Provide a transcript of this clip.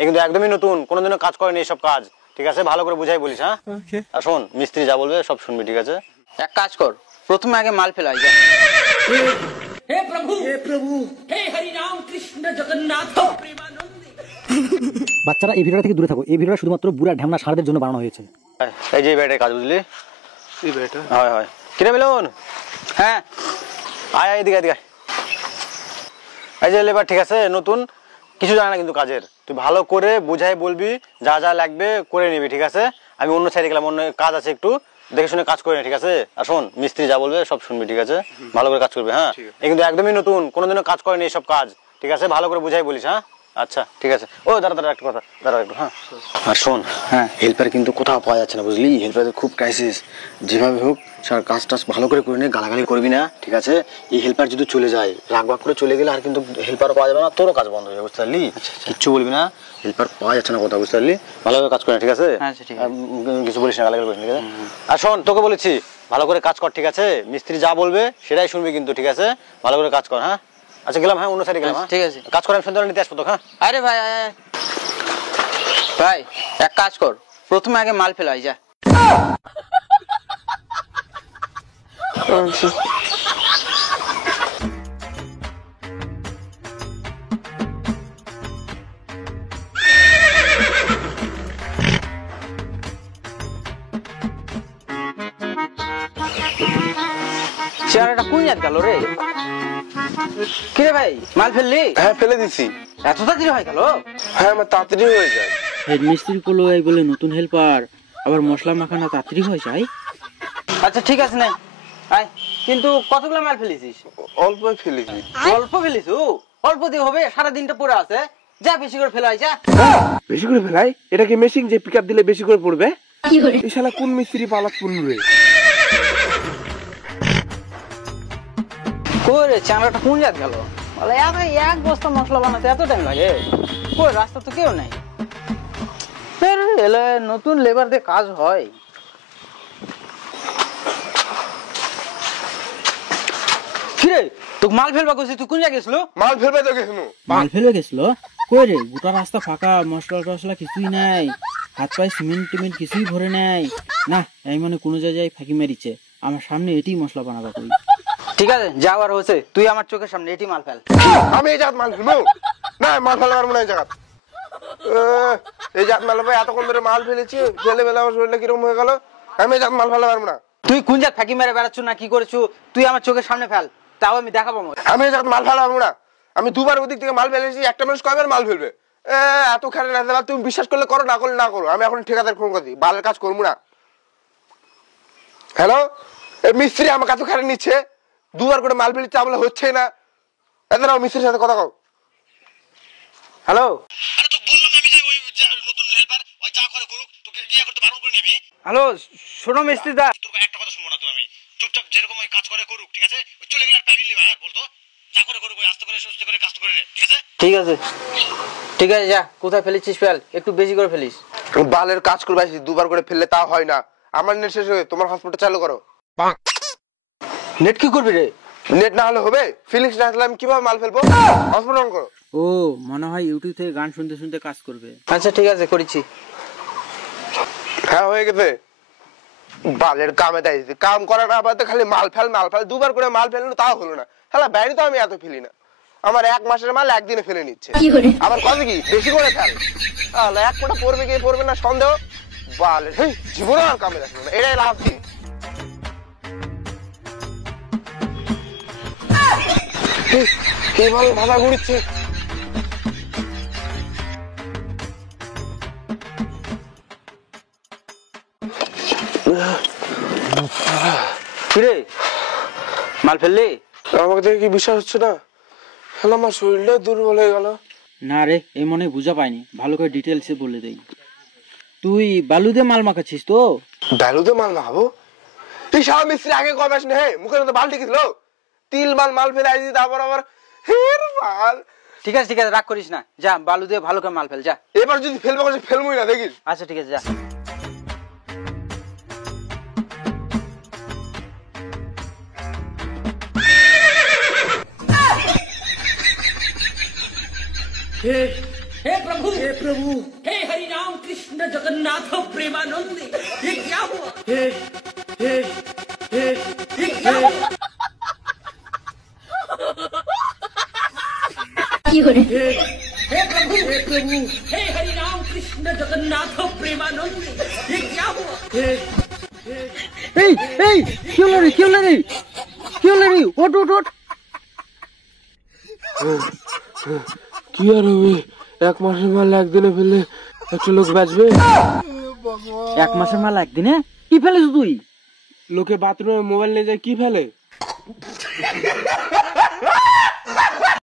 এ কিন্তু একদমই নতুন, কোনোদিনও কাজ করেনি এইসব কাজ, ঠিক আছে? ভালো করে বুঝাই বলিস, হ্যাঁ? আর শোন, মিস্ত্রি যা বলবে সব শুনবি, ঠিক আছে? এক কাজ কর, প্রথমে আগে মাল ফেলাই যা। हे प्रभु हे हरि राम कृष्ण जगन्नाथ प्रेमानंद। বাচ্চারা এই ভিডিওটা থেকে দূরে থাকো, এই ভিডিওটা শুধুমাত্র বুড়া ঢ্যামনা সারদের জন্য বানানো হয়েছে। এই যে এই ব্যাটার কাজ, বুঝলি? এই ব্যাটা হয় হয়। কিরে মিলন? হ্যাঁ আয় এদিকে এদিকে। এই যে লেবার, ঠিক আছে, নতুন, কিছু জানে না কিন্তু কাজের। তুই ভালো করে বুঝাই বলবি, যা যা লাগবে করে নিবি, ঠিক আছে? আমি অন্য সাইডে গেলাম, অন্য কাজ আছে, একটু দেখে শুনে কাজ করে নি, ঠিক আছে? আর শোন, মিস্ত্রি যা বলবে সব শুনবি, ঠিক আছে? ভালো করে কাজ করবে, হ্যাঁ? এ কিন্তু একদমই নতুন, কোনোদিনও কাজ করেনি এইসব কাজ, ঠিক আছে? ভালো করে বুঝাই বলিস, হ্যাঁ? আচ্ছা ঠিক আছে। ও দাঁড়া দাঁড়া, একটা কথা, দাঁড়া একটু, হ্যাঁ? আর শোন, হ্যাঁ, হেল্পার কিন্তু কোথাও পাওয়া যাচ্ছে না, বুঝলি? হেল্পারের খুব ক্রাইসিস। যেভাবে হোক স্যার কাজ টাজ ভালো করে করে নে, গালাগালি করবি না, ঠিক আছে? এই হেল্পার যদি চলে যায়, রাগ বাগ করে চলে গেলে আর কিন্তু হেল্পার পাওয়া যাবে না, তোরও কাজ বন্ধ হয়ে যাবে, বুঝতে পারলি? কিচ্ছু বলবি না, হেল্পার পাওয়া যাচ্ছে না, কথা বুঝতে পারলি? ভালোভাবে কাজ করে, ঠিক আছে? কিছু বলিস না, গালাগালি করিস না, ঠিক আছে? আর শোন, তোকে বলেছি ভালো করে কাজ কর, ঠিক আছে? মিস্ত্রি যা বলবে সেটাই শুনবি কিন্তু, ঠিক আছে? ভালো করে কাজ কর, হ্যাঁ? আচ্ছা গেলাম, হ্যাঁ, অন্য সাইডে গেলাম, ঠিক আছে। কাজ করে আমি সন্ধ্যা নিতে আসবো তো, হ্যাঁ? আরে ভাই ভাই এক কাজ কর, প্রথমে আগে মাল ফেলাই যা। চেহারাটা কোন জাত গেল রে? কিরে ভাই, মাল ফেললি? হ্যাঁ ফেলে দিছি। এত তাড়াতাড়ি হয়ে গেল? হ্যাঁ আমার তাড়াতাড়ি হয়ে যায়। হেড মিস্ত্রি বললো এই বলে নতুন হেল্পার, আবার মশলা মাখানা তাড়াতাড়ি হয়ে যায়। আচ্ছা ঠিক আছে, নাই আয়। কিন্তু কতগুলো মাল ফেলেছিস? অল্প ফেলেছি। অল্প ফেলিস? অল্প দিয়ে হবে? সারা দিনটা পড়ে আছে, যা বেশি করে ফেলাই যা। বেশি করে ফেলাই? এটা কি মেশিন যে পিকআপ দিলে বেশি করে পড়বে? এই শালা কোন মিস্ত্রি পালাক পড়বে? কই চামড়াটা কোন জাত গেল? বলে এক বস্তা মশলা বানাতে এত টাইম লাগে? কই রাস্তা তো কেউ নাই। এলে নতুন লেবার দিয়ে কাজ হয়? কিরে তোকে মাল ফেলবা কইছিস, তুই কোন জায়গায় গেছিল? মাল ফেলবে তো গেছিল। মাল ফেলে গেছিল? কই রে, গোটা রাস্তা ফাঁকা, মশলা টসলা কিছুই নাই, হাত পায়ে সিমেন্ট টিমেন্ট কিছুই ভরে নাই। না, এই মানে কোনো জায়গায় ফাঁকি মারিছে, আমার সামনে এটি মশলা বানাবা কই। ঠিক আছে, যাওয়ার হচ্ছে, তুই আমার চোখের সামনে এটি মাল ফেল। আমি এই জায়গা মাল ফেলবো না, মাল ফেলতে পারবো না এই জায়গা। এই জায়গা মাল ভাই এতক্ষণ ধরে মাল ফেলেছি, ফেলে ফেলে আমার শরীরটা কিরকম হয়ে গেল। আমি এই জায়গা মাল ফেলতে পারবো না। তুই কোন জায়গা ফাঁকি মেরে বেড়াচ্ছ না কি করছো? তুই আমার চোখের সামনে ফেল, তাও আমি দেখাবো। আমি এই জায়গা মাল ফেলতে পারবো না। আমি দুবার ওদিক থেকে মাল ফেলেছি, একটা মানুষ কয়বার মাল ফেলবে? এত খারাপ না, তুমি বিশ্বাস করলে করো, না করলে না করো। আমি এখন ঠিকাদার ফোন করছি, বালের কাজ করবো না। হ্যালো, মিস্ত্রি আমার কাছে খারাপ নিচ্ছে, দুবার করে মাল ফেলছে, বলে হচ্ছে না। এত মিস্ত্রির সাথে কথা কও। হ্যালো, হ্যালো, শোনো মিস্ত্রি দা, একটা কথা শুনবো না তো, আমি চুপচাপ যেরকম ওই কাজ করে করুক, ঠিক আছে? চলে গেলে আর প্যাবিলি ভাই বলতো, যা করে করুক, আস্তে করে সুস্থ করে কাজ করে নে, ঠিক আছে? ঠিক আছে ঠিক আছে, যা কোথায় ফেলেছিস ফেল, একটু বেশি করে ফেলিস। বালের কাজ করবে, দুবার করে ফেললে তা হয় না। আমার নেট শেষ হয়ে, তোমার হসপিটাল চালু করো। নেট কি করবি রে? নেট না হলে হবে? ফিলিংস না আসলে আমি কিভাবে মাল ফেলবো? হসপিটাল অন করো। ও মনে হয় ইউটিউব থেকে গান শুনতে শুনতে কাজ করবে। আচ্ছা ঠিক আছে, করেছি। হ্যাঁ হয়ে গেছে। বালের কামে দেয়, কাম করা না পারতে খালি মাল ফেল মাল ফেল, দুবার করে মাল ফেললো তাও হলো না। হ্যাঁ বাইরে তো আমি এত ফেলি না, আমার এক মাসের মাল একদিনে ফেলে নিচ্ছে। আবার কত কি বেশি করে ফেল, এক কোটা পড়বে কি পড়বে না সন্দেহ। বালের জীবনে আর কামে দেখলো না, এটাই লাভ দিন। কে বল ভাষা ঘুরছে? কিরে মাল ফেললি? আমাকে দেখে কি বিশ্বাস হচ্ছে না? হ্যালো, আমার শরীরটা দুর্বল হয়ে গেল। না রে, এই মনে বুঝা পাইনি, ভালো করে ডিটেলসে বলে দেই। তুই বালুতে মাল মাখাচ্ছিস তো? বালুতে মাল মাখাবো? তুই সারা মিস্ত্রি আগে কবে আসনি? হে মুখের মধ্যে বালটি গেছিল, তিল মাল মাল ফেলে আসি, তারপর আবার মাল। ঠিক আছে রাগ করিস না, যা বালু দিয়ে ভালো করে মাল ফেল যা। এবার যদি ফেলবো ফেলবই না, দেখিস। আচ্ছা ঠিক আছে, যা। हे प्रभु प्रभु हे हरि राम कृष्ण जगन्नाथ प्रेमानंदी ये क्या हुआ ये क्या हुआ हे प्रभु हे हरि राम कृष्ण जगन्नाथ प्रेमानंदी ये क्या हुआ এই এই কি হলো রে কি হলো রে কি হলো রে ওঠ ওঠ ওঠ কি আর হবে? 1 মাসের মাল একদিনে ফেললে একটা লোক বাঁচবে? 1 মাসের মাল একদিনে কি ফেলেছ তুই? লোকে বাথরুমে মোবাইল নিয়ে যায় কি ফেলে?